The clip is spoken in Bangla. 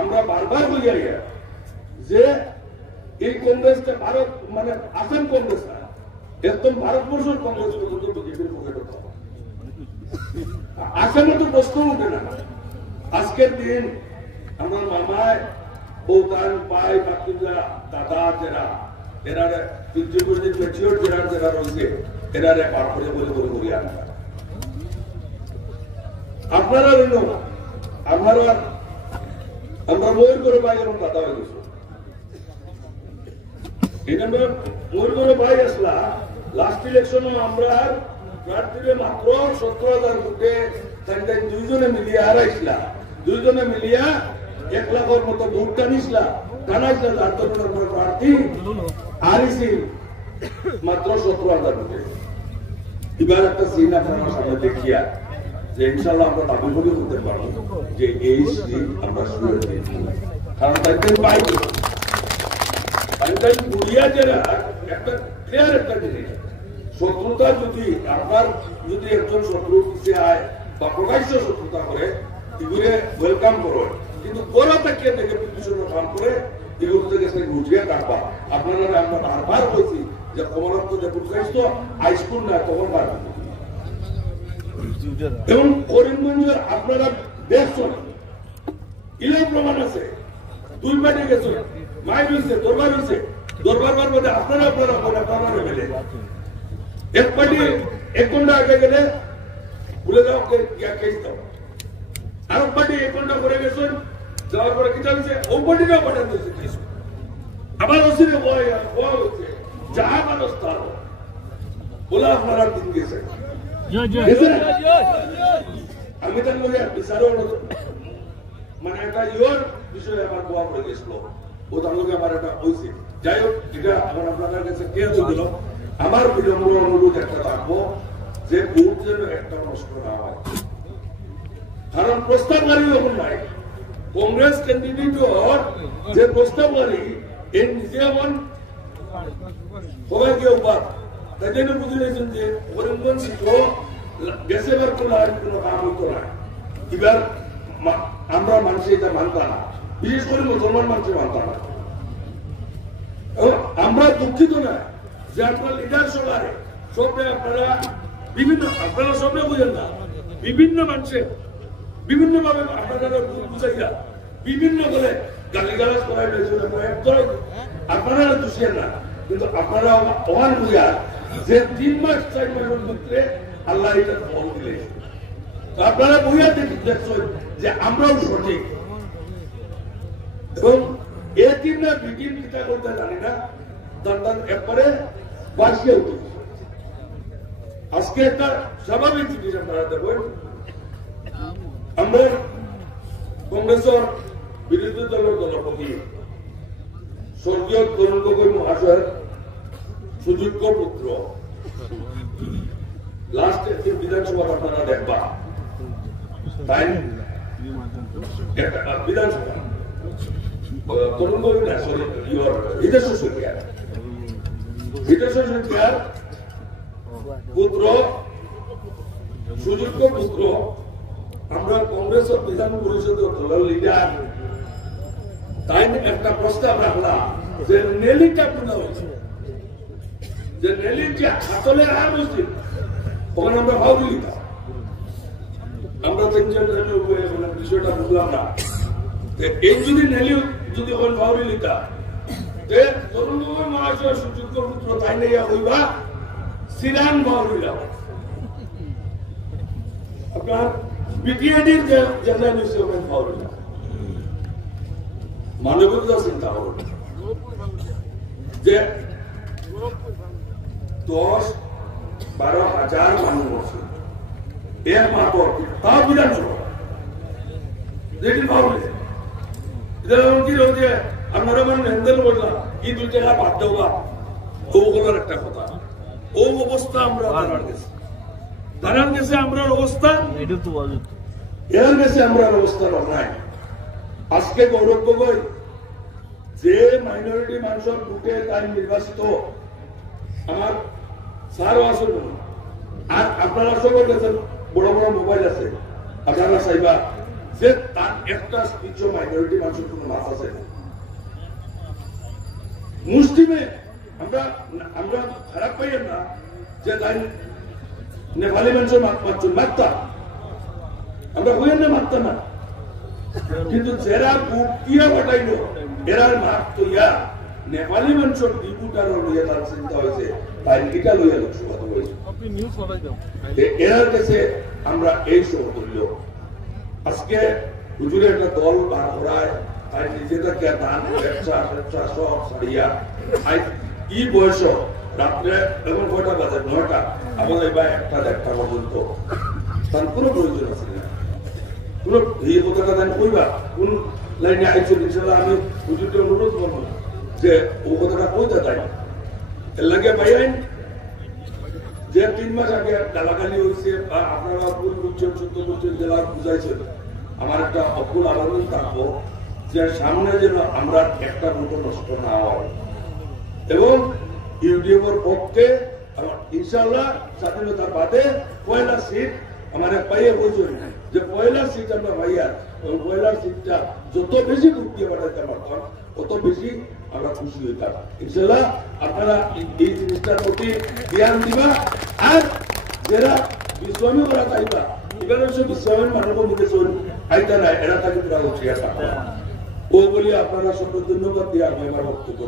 আমরা বারবার বলি যে এই কংগ্রেসটা ভারত মানে আসাম কংগ্রেস না, একদম ভারতবর্ষের কংগ্রেস পর্যন্ত বিজেপির পকেটে আসামে তো প্রশ্ন উঠে না। আজকের দিন আমার মামায় বৌতান পাই বাকিরা দাদা যারা এরা ম্যাচিওর যারা রয়েছে এরা পার করে বলে বলে করি আপনারা রইল না। আপনারা আমরা ময়ূর করে পাই যেমন দাদা হয়ে গেছে ময়ূর করে পাই আসলা লাস্ট ইলেকশনে আমরা প্রার্থীরে মাত্র 17,000 ভোটে দুইজনে মিলিয়া হারাইছিলা, দুইজনে মিলিয়া 1 লাখের মতো ভোট টানিছিলা টানাইছিলা, যার জন্য আমরা প্রার্থী হারিয়েছি মাত্র 17,000 ভোটে। এবার একটা সিন আপনার সামনে দেখিয়া যে ইনশাল্লাহ আমরা দাবি করে করতে পারবো যে এই সিট আমরা শুরু দিয়েছি, কারণ তাইতে পাই বুড়িয়া যারা একটা ক্লিয়ার একটা জিনিস, শত্রুতা যদি আপনার যদি একজন শত্রু পিছিয়ে আয় বা প্রকাশ্য শত্রুতা করে এগুলো ওয়েলকাম করো, কিন্তু গোড়া থেকে দেখে পিছনে কাম করে এগুলো থেকে গুছিয়ে কাটবা। আপনারা আমরা বারবার বলছি যে কমলাত্ম যে প্রকাশ্য হাইস্কুল না তখন পারবেন। এবং করিমগঞ্জের আপনারা দেখছেন ইলে প্রমাণ আছে, 2 পার্টি গেছে মাইক হয়েছে দরবার হয়েছে, দরবার মধ্যে আপনারা মেলে এক পার্টি 1 ঘন্টা আগে গেলে ভুলে যাও কেস দাও, আর পার্টি 1 ঘন্টা করে গেছেন যাওয়ার পরে কি হয়েছে ও পার্টিটাও পাঠান দিয়েছে কেস, আবার ওসিরে হচ্ছে যাহা মানুষ তার বলে আপনারা দিন গেছে। আমি তার মধ্যে বিচারও মানে একটা ইয়োর বিষয়ে আমার গোয়া পড়ে গেছিল, ও তার লোক আমার একটা হয়েছে। যাই হোক এটা আমার আপনাদের কাছে ক্লিয়ার হয়ে গেল। আমার বিনম্র অনুরোধ একটা থাকবো যে ভোট যেন একটা নষ্ট না হয়, কারণ প্রস্তাবকারী যখন নাই কংগ্রেস ক্যান্ডিডেটর যে প্রস্তাবকারী এর নিজে এমন সবাই কেউ বাদ তাই জন্য বুঝে নিয়েছেন যে করিমগঞ্জ গেছে এবার কোনো কাম হইতো না। এবার আমরা মানুষ এটা মানতাম না, বিশেষ করে মুসলমান মানুষ মানতাম না। আমরা দুঃখিত না যে আপনার লিডার সবারে সবরে আপনারা বিভিন্ন আপনারা সবরে বুঝেন না, বিভিন্ন মানুষের বিভিন্ন ভাবে আপনারা বুঝাইয়া বিভিন্ন বলে গালিগালাজ করাই আপনারা দুষিয়েন না, কিন্তু আপনারা অহান বুঝা যে 3 মাস 4 মাসের মধ্যে আল্লাহ এটা ফল দিলে আপনারা বুঝা দেখছেন যে আমরাও সঠিক। এবং এ টিম না বিটিম চিন্তা করতে জানি না, তার একবারে বাঁচিয়ে উঠেছে। আজকে একটা স্বাভাবিক জিনিস আপনারা দেখবেন, আমরা কংগ্রেসের বিরোধী দলের দলপতি স্বর্গীয় তরুণ গগৈ মহাশয়ের সুযোগ্য পুত্র লাস্ট বিধানসভা আপনারা দেখবা তাই বিধানসভা তরুণ গগৈ না সরি হিতেশ শইকীয়ার পুত্র সুযোগ্য পুত্র আমরা কংগ্রেসের বিধান পরিষদের দলের লিডার তাই একটা প্রস্তাব রাখলাম যে নেলিটা পুনা হয়েছে, যে নেলির যে হাতলের আর মসজিদ ওখানে আমরা ভাবি লিখতাম, আমরা বিষয়টা বুঝলাম না। এই যদি নেলি যদি ওখানে ভাবি লিখতাম যে তরুণ গগৈ মহাশয় সুযোগ্য পুত্র তাই নিয়ে হইবা সিরান ভাবি লাভ আপনার বিটিআইডির যে জেলা নিশ্চয় ওখানে ভাবি লাভ মানবিকতা চিন্তা করুন যে 10-12 হাজার মানুষ আছে এর মাত্র তাও বিধানসভা যেটি ভাবলে কি রয়েছে আপনারা মানে হ্যান্ডেল করলাম কি 2 টাকা বাদ দেওয়া ওগুলোর একটা কথা। ও অবস্থা আমরা দাঁড়ান গেছে আমরা অবস্থা এর গেছে আমরা অবস্থা নাই। আজকে গৌরব গগৈ যে মাইনরিটি মানুষের ভোটে তাই নির্বাচিত আমার স্যারও আসল আর আপনারা সকল গেছেন বড় বড় মোবাইল আছে, আপনারা চাইবা যে তার একটা স্পিচ মাইনরিটি মানুষের কোনো মাছ আছে না মুসলিমে আমরা আমরা খারাপ পাইয়েন না যে তাই নেপালি মানুষের মারতাম আমরা হইয়েন না মারতাম না কিন্তু যারা বুক দিয়া বাটাইল এরা মাপ তৈয়া নেপালি মানুষের ডিপুটার লইয়া তার চিন্তা হয়েছে তাই এটা লইয়া লোকসভা হয়েছে এরার কাছে আমরা এই সব করল আজকে হুজুরের একটা দল বার করায় তাই নিজেদেরকে দান ব্যবসা ব্যবসা সব ছাড়িয়া কি বয়স রাত্রে এখন কয়টা বাজে 9টা আমাদের বা 1টা পর্যন্ত তার কোনো প্রয়োজন আছে না কোনো এই কথাটা দেন কইবা কোন লাইনে আইছো ইনশাআল্লাহ আমি হুজুরকে অনুরোধ করবো যে ও কথাটা কইতে চাই এর লাগে ভাইয়াইন যে 3 মাস আগে গালাগালি হয়েছে বা আপনারা ভুল বুঝছেন সত্য বুঝছেন জেলা বুঝাইছেন আমার একটা অকুল আবেদন থাকবো যে সামনে যেন আমরা একটা মতো নষ্ট না হয় এবং ইউডিএফের পক্ষে ইনশাআল্লাহ স্বাধীনতা বাদে পয়লা সিট আমার পাইয়ে বলছেন যে পয়লা সিট আমরা ভাইয়া ওই পয়লা সিটটা যত বেশি ভোট দিয়ে বাড়াইতে পারতাম তত বেশি আমরা খুশি হইতাম ইনশাআল্লাহ আপনারা এই জিনিসটার প্রতি ধ্যান দিবা আর যারা বিশ্বমী করা চাইবা এবার হচ্ছে বিশ্বমের মানুষের মুখে চল আইতা নাই এরা তাকে পুরা উঠিয়া থাকা ও বলি আপনারা সকল ধন্যবাদ দিয়ে আমি আমার বক্তব্য